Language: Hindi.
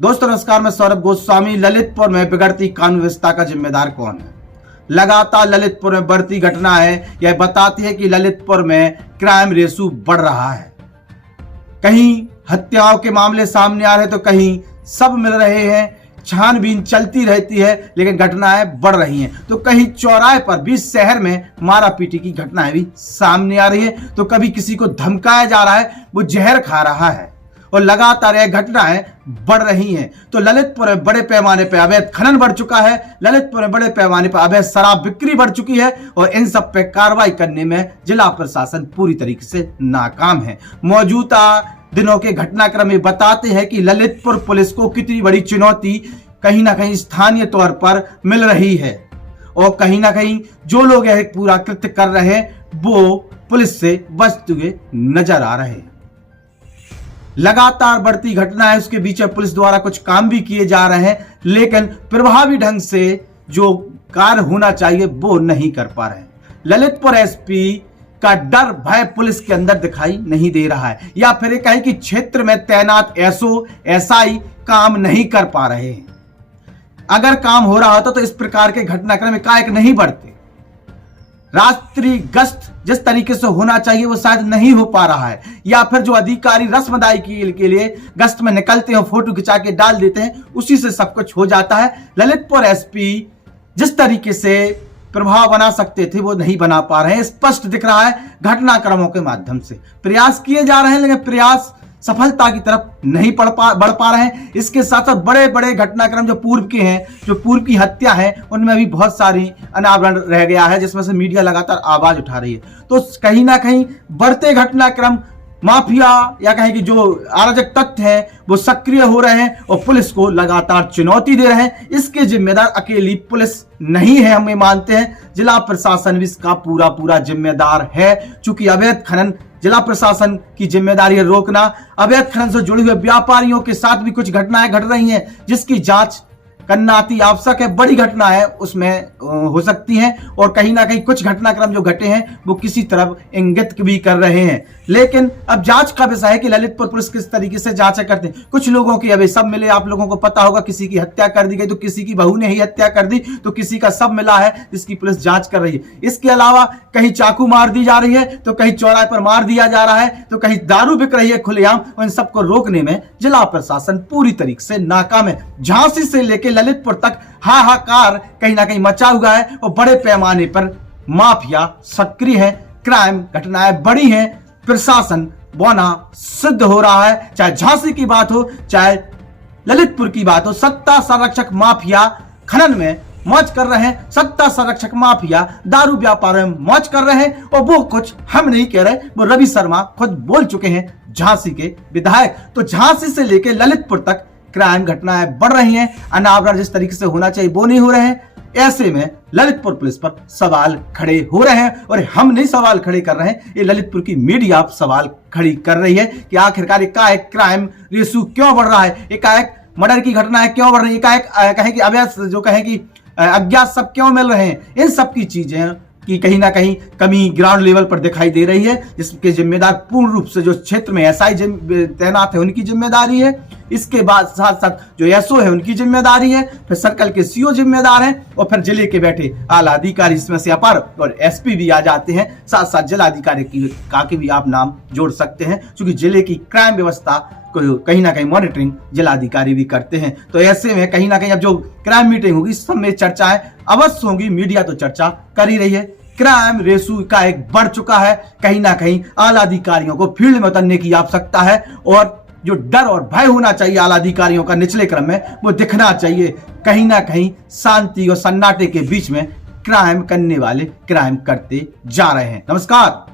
दोस्तों नमस्कार, मैं सौरभ गोस्वामी। ललितपुर में बिगड़ती कानून व्यवस्था का जिम्मेदार कौन है? लगातार ललितपुर में बढ़ती घटना है यह बताती है कि ललितपुर में क्राइम रेशो बढ़ रहा है। कहीं हत्याओं के मामले सामने आ रहे तो कहीं सब मिल रहे हैं, छानबीन चलती रहती है, लेकिन घटनाएं बढ़ रही हैं। तो कहीं चौराहे पर भी शहर में मारा पीटी की घटनाएं भी सामने आ रही है, तो कभी किसी को धमकाया जा रहा है, वो जहर खा रहा है और लगातार यह घटनाएं बढ़ रही हैं। तो ललितपुर में बड़े पैमाने पर अवैध खनन बढ़ चुका है, ललितपुर में बड़े पैमाने पर अवैध शराब बिक्री बढ़ चुकी है और इन सब पे कार्रवाई करने में जिला प्रशासन पूरी तरीके से नाकाम है। मौजूदा दिनों के घटनाक्रम में बताते हैं कि ललितपुर पुलिस को कितनी बड़ी चुनौती कहीं ना कहीं स्थानीय तौर पर मिल रही है और कहीं ना कहीं जो लोग यह पूरा कृत्य कर रहे हैं वो पुलिस से बचते हुए नजर आ रहे हैं। लगातार बढ़ती घटना है, उसके बीच में पुलिस द्वारा कुछ काम भी किए जा रहे हैं, लेकिन प्रभावी ढंग से जो कार्य होना चाहिए वो नहीं कर पा रहे हैं। ललितपुर एसपी का डर भय पुलिस के अंदर दिखाई नहीं दे रहा है, या फिर कहीं कि क्षेत्र में तैनात एसओ एसआई काम नहीं कर पा रहे हैं। अगर काम हो रहा होता तो इस प्रकार के घटनाक्रम एकाएक नहीं बढ़ते। रात्रि गश्त जिस तरीके से होना चाहिए वो शायद नहीं हो पा रहा है, या फिर जो अधिकारी रस्मदाई के लिए गश्त में निकलते हैं, फोटो खिंचा के डाल देते हैं, उसी से सब कुछ हो जाता है। ललितपुर एसपी जिस तरीके से प्रभाव बना सकते थे वो नहीं बना पा रहे हैं, स्पष्ट दिख रहा है। घटनाक्रमों के माध्यम से प्रयास किए जा रहे हैं, लेकिन प्रयास सफलता की तरफ नहीं बढ़ पा रहे हैं। इसके साथ साथ बड़े बड़े घटनाक्रम जो पूर्व के हैं, जो पूर्व की हत्या है, उनमें भी बहुत सारी अनावरण रह गया है, जिसमें से मीडिया लगातार आवाज उठा रही है। तो कहीं ना कहीं बढ़ते घटनाक्रम, माफिया या कहें कि जो अराजक तत्व हैं वो सक्रिय हो रहे हैं और पुलिस को लगातार चुनौती दे रहे हैं। इसके जिम्मेदार अकेली पुलिस नहीं है, हम ये मानते हैं। जिला प्रशासन भी इसका पूरा जिम्मेदार है, चूंकि अवैध खनन जिला प्रशासन की जिम्मेदारी है रोकना। अवैध खनन से जुड़े हुए व्यापारियों के साथ भी कुछ घटनाएं घट रही हैं, जिसकी जांच करना अति आवश्यक है। बड़ी घटना है उसमें हो सकती हैं, और कहीं ना कहीं कुछ घटनाक्रम जो घटे हैं वो किसी तरफ इंगित भी कर रहे हैं। लेकिन अब जांच का विषय है कि ललितपुर पुलिस किस तरीके से जांच करते हैं। कुछ लोगों की अभी सब मिले, आप लोगों को पता होगा, किसी की हत्या कर दी गई तो किसी की बहू ने ही हत्या कर दी, तो किसी का सब मिला है जिसकी पुलिस जांच कर रही है। इसके अलावा कहीं चाकू मार दी जा रही है, तो कहीं चौराहे पर मार दिया जा रहा है, तो कहीं दारू बिक रही है खुलेआम। इन सबको रोकने में जिला प्रशासन पूरी तरीके से नाकाम है। झांसी से लेकर ललितपुर तक हाहाकार कहीं ना कहीं मचा हुआ है और बड़े पैमाने पर माफिया सक्रिय है, क्राइम घटनाएं बढ़ी हैं, प्रशासन बौना सिद्ध हो रहा है। चाहे झांसी की बात हो, चाहे ललितपुर की बात हो, सत्ता संरक्षक माफिया खनन में मौज कर रहे हैं, सत्ता संरक्षक माफिया दारू व्यापार में मौज कर रहे हैं। और वो कुछ हम नहीं कह रहे, वो रवि शर्मा खुद बोल चुके हैं, झांसी के विधायक। तो झांसी से लेकर ललितपुर तक क्राइम घटनाएं बढ़ रही हैं, अनावरण जिस तरीके से होना चाहिए वो नहीं हो रहे हैं। ऐसे में ललितपुर पुलिस पर सवाल खड़े हो रहे हैं, और हम नहीं सवाल खड़े कर रहे हैं, ये ललितपुर की मीडिया सवाल खड़ी कर रही है कि आखिरकार एकाएक क्राइम रेशो क्यों बढ़ रहा है, एकाएक मर्डर की घटनाएं क्यों बढ़ रही है, एकाएक कहें कि अवैध जो कहें कि अज्ञात सब क्यों मिल रहे हैं। इन सब की चीजें कि कहीं ना कहीं कमी ग्राउंड लेवल पर दिखाई दे रही है, जिसके जिम्मेदार पूर्ण रूप से जो क्षेत्र में एसआई तैनात है उनकी जिम्मेदारी है। इसके बाद साथ साथ जो एसओ है उनकी जिम्मेदारी है, फिर सर्कल के सीओ जिम्मेदार हैं, और फिर जिले के बैठे आला अधिकारी इसमें से अपर और एसपी भी आ जाते हैं। साथ साथ जिलाधिकारी का भी आप नाम जोड़ सकते हैं, क्योंकि जिले की क्राइम व्यवस्था को कहीं ना कहीं मॉनिटरिंग जिलाधिकारी भी करते हैं। तो ऐसे में कहीं ना कहीं अब जो क्राइम मीटिंग होगी सब में चर्चाएं अवश्य होंगी, मीडिया तो चर्चा कर ही रही है। क्राइम रेशो का एक बढ़ चुका है, कहीं ना कहीं आला अधिकारियों को फील्ड में उतरने की आवश्यकता है, और जो डर और भय होना चाहिए आला अधिकारियों का निचले क्रम में वो दिखना चाहिए। कहीं ना कहीं शांति और सन्नाटे के बीच में क्राइम करने वाले क्राइम करते जा रहे हैं। नमस्कार।